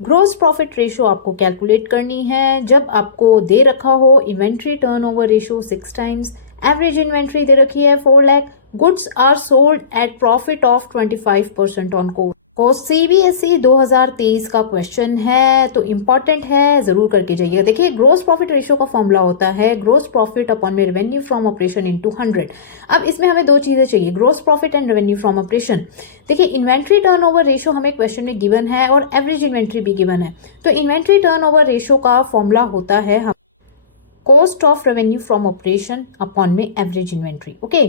Gross profit ratio आपको calculate करनी है जब आपको दे रखा हो inventory turnover ratio 6 times, average inventory दे रखी है 4 lakh, goods are sold at profit of 25% on cost. CBSE 2023 का क्वेश्चन है तो इंपॉर्टेंट है, जरूर करके जाइएगा। देखिए ग्रोस प्रॉफिट रेशियो का फॉर्मूला होता है ग्रोस प्रॉफिट अपॉन में रेवेन्यू फ्रॉम ऑपरेशन इनटू 100। अब इसमें हमें दो चीजें चाहिए, gross profit and revenue from operation. देखिए इन्वेंट्री टर्नओवर रेशियो हमें क्वेश्चन में गिवन है और एवरेज इन्वेंट्री भी गिवन है। तो इन्वेंट्री टर्नओवर रेशियो का फॉर्मूला होता है cost of revenue from operation upon में एवरेज इन्वेंट्री। ओके,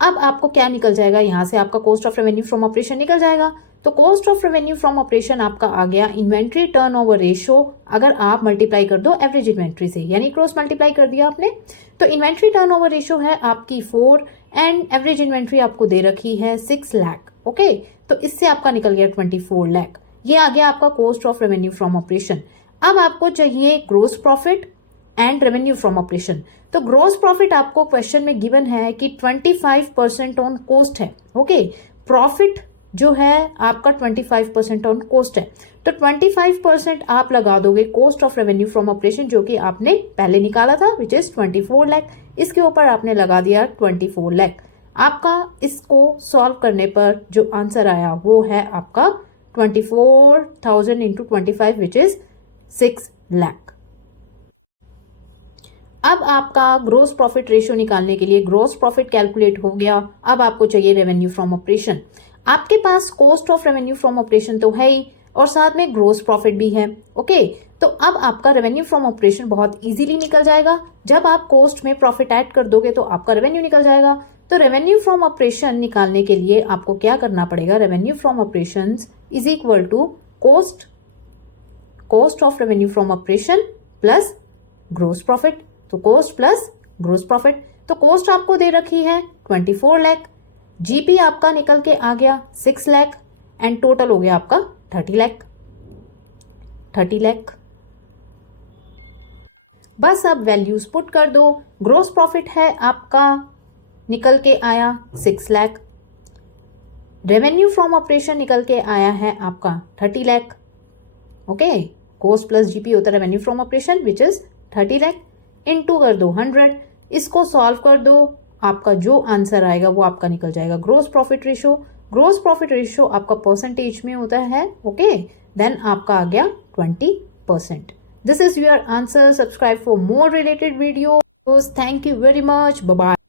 अब आपको क्या निकल जाएगा, यहां से आपका cost of revenue from operation निकल जाएगा। तो cost of revenue from operation आपका आ गया इन्वेंट्री टर्नओवर रेशियो, अगर आप मल्टीप्लाई कर दो एवरेज इन्वेंट्री से, यानी क्रॉस मल्टीप्लाई कर दिया आपने। तो इन्वेंट्री टर्नओवर रेशियो है आपकी 4 एंड एवरेज इन्वेंट्री आपको दे रखी है 6 लाख। ओके, तो इससे आपका निकल गया 24 लाख। ये आ गया आपका cost of revenue from operation. अब आपको चाहिए gross profit and revenue from operation. तो ग्रोस प्रॉफिट आपको क्वेश्चन में गिवन है कि 25% ऑन कोस्ट है। ओके, प्रॉफिट जो है आपका 25% ऑन कोस्ट है, तो 25% आप लगा दोगे cost of revenue from operation जो कि आपने पहले निकाला था विच इज 24 लाख। इसके ऊपर आपने लगा दिया 24 लाख। आपका इसको सॉल्व करने पर जो आंसर आया वो है आपका 24,000 इंटू 25 विच इज 6 लाख। अब आपका ग्रोस प्रॉफिट रेशियो निकालने के लिए ग्रोस प्रॉफिट कैलकुलेट हो गया। अब आपको चाहिए रेवेन्यू फ्रॉम ऑपरेशन। आपके पास cost of revenue from operation तो है ही और साथ में ग्रोस प्रॉफिट भी है। ओके, तो अब आपका रेवेन्यू फ्रॉम ऑपरेशन बहुत इजीली निकल जाएगा। जब आप कॉस्ट में प्रॉफिट ऐड कर दोगे तो आपका रेवेन्यू निकल जाएगा। तो रेवेन्यू फ्रॉम ऑपरेशन निकालने के लिए आपको क्या करना पड़ेगा, revenue from operation is equal to cost of revenue from operation plus gross profit. तो कॉस्ट प्लस ग्रोस प्रॉफिट। तो कॉस्ट आपको दे रखी है 24 लाख, जीपी आपका निकल के आ गया 6 लाख एंड टोटल हो गया आपका 30 लाख। बस अब वैल्यूज पुट कर दो। ग्रोस प्रॉफिट है आपका निकल के आया 6 लाख, रेवेन्यू फ्रॉम ऑपरेशन निकल के आया है आपका 30 lakh. Okay, cost plus GP होता है revenue from operation which is 30 lakh, into कर दो 100, इसको सॉल्व कर दो, आपका जो आंसर आएगा वो आपका निकल जाएगा gross profit ratio. Gross profit ratio आपका परसेंटेज में होता है। ओके, देन आपका आ गया 20%। This is your answer. Subscribe for more related videos. Thank you very much, bye bye.